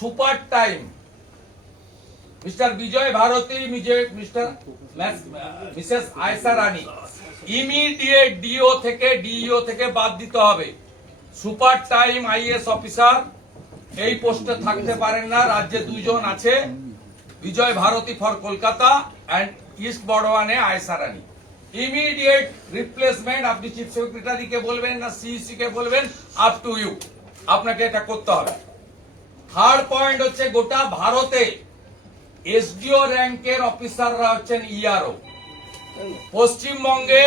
Super time mister বিজয় Bharati, Mrs Ayesha Rani immediate deo থেকে বাদ দিতে হবে। সুপার টাইম আইএস অফিসার এই পোস্টে থাকতে পারেন না। রাজ্যে দুইজন আছে, Bijoy Bharati for Kolkata and East বর্ধমানে আয়েশা রানী। Immediate replacement. আপনি চিফ সেক্রেটারি কে বলবেন না সিইসি কে বলবেন, আপ টু ইউ, আপনাকে এটা করতে হবে। থার্ড পয়েন্ট হচ্ছে গোটা ভারতে এসডিও র্যাঙ্কের অফিসাররা হচ্ছেন ইআরও। পশ্চিমবঙ্গে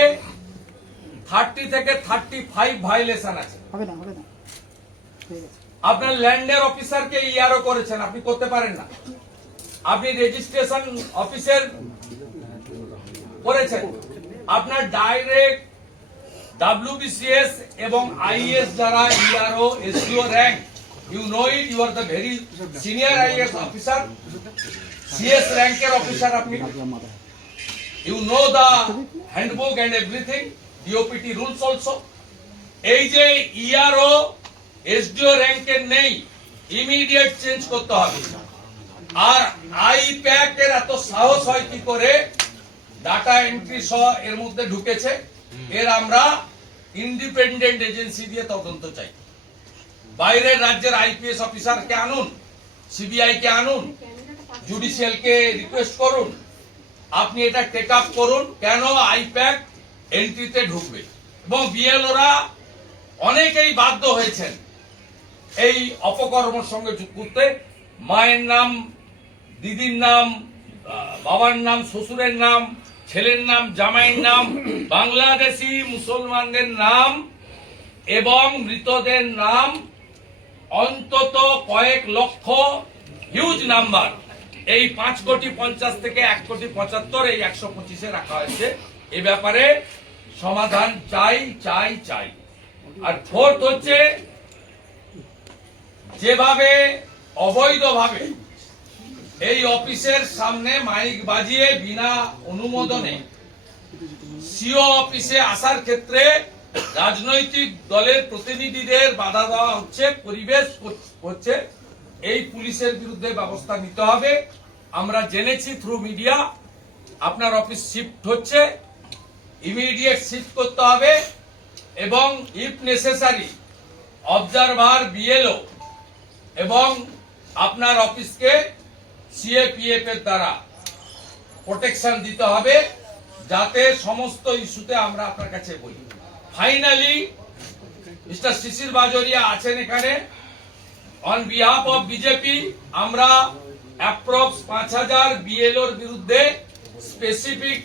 30 থেকে 35 ভায়োলেশন আছে। আপনার ল্যান্ডের অফিসারকে ইআরও করেছেন, আপনি করতে পারেন না। আপনি রেজিস্ট্রেশন অফিসের করেছেন, আপনার ডাইরেক্ট ডাব্লিউবিসিএস এবং আইএস যারা ERO SDO rank, you know it, you are the very senior IAS officer, CS র্যাঙ্কের অফিসার আপনি, you know the handbook and everything, DOPT rules also. এই যে ইআরও এসডিও র্যাঙ্কের নেই, ইমিডিয়েট চেঞ্জ করতে হবে। আর আইপ্যাক এর এত সাহস হয় কি করে ডাটা এন্ট্রি সহ এর মধ্যে ঢুকেছে? এর আমরা ইন্ডিপেন্ডেন্ট এজেন্সি দিয়ে তদন্ত চাই। বাইরের রাজ্যের আইপিএস অফিসারকে আনুন, সিবিআই কে আনুন, জুডিশিয়াল কে রিকোয়েস্ট করুন, আপনি এটা টেক আপ করুন। কেন আইপ্যাক এন্ট্রিতে ঢুকবে? এবং বিএলওরা অনেকেই বাধ্য হয়েছেন এই অপকর্মের সঙ্গে যুক্ত করতে। মায়ের নাম, দিদির নাম, বাবার নাম, শ্বশুরের নাম, ছেলের নাম, জামাইয়ের নাম, বাংলাদেশি মুসলমানদের নাম এবং মৃতদের নাম অন্তত কয়েক লক্ষ, হিউজ নাম্বার, এই 5,50,00,000 থেকে 1,75,00,000 এই 125-এ রাখা হয়েছে। এ ব্যাপারে সমাধান চাই চাই চাই। আর ফোর্থ হচ্ছে, যেভাবে অবৈধভাবে এই অফিসের সামনে মাইক বাজিয়ে বিনা অনুমোদনে সিও অফিসে আসার ক্ষেত্রে রাজনৈতিক দলের প্রতিনিধিদের বাধা দেওয়া হচ্ছে, পরিবেশ হচ্ছে, এই পুলিশের বিরুদ্ধে ব্যবস্থা নিতে হবে। আমরা জেনেছি থ্রু মিডিয়া আপনার অফিস শিফট হচ্ছে, ইমিডিয়েট শিফট করতে হবে এবং ইফ নেসেসারি অবজারভার, বিএলও এবং আপনার অফিসকে সিএপিএফ এর দ্বারা প্রোটেকশন দিতে হবে, যাতে সমস্ত ইস্যুতে আমরা আপনার কাছে বলি। ফাইনালি মিস্টার শিশির বাজোরিয়া আছেন এখানে। অন বিহাফ অফ বিজেপি আমরা অ্যাপ্রক্স 5,000 বিএলওর বিরুদ্ধে স্পেসিফিক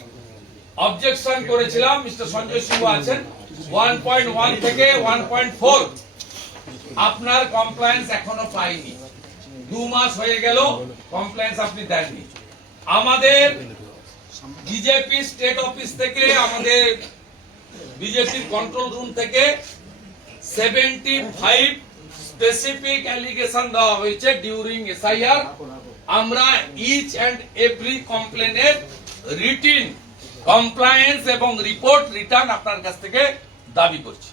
অবজেকশন করেছিলাম। মিস্টার সঞ্জয় সিংহ আছেন। 1.1 থেকে 1.4 আপনার কমপ্লায়েন্স এখনো পাইনি। 2 মাস হয়ে গেল কমপ্লায়েন্স আপনি দেননি। আমাদের বিজেপি স্টেট অফিস থেকে, আমাদের বিজেপির কন্ট্রোল রুম থেকে 75 স্পেসিফিক অ্যালিগেশন দেওয়া হয়েছে ডিউরিং এসআইআর। আমরা ইচ এন্ড এভরি কমপ্লেনের রিটিন কমপ্লায়েন্স এবং রিপোর্ট রিটার্ন আপনার কাছ থেকে দাবি করছি।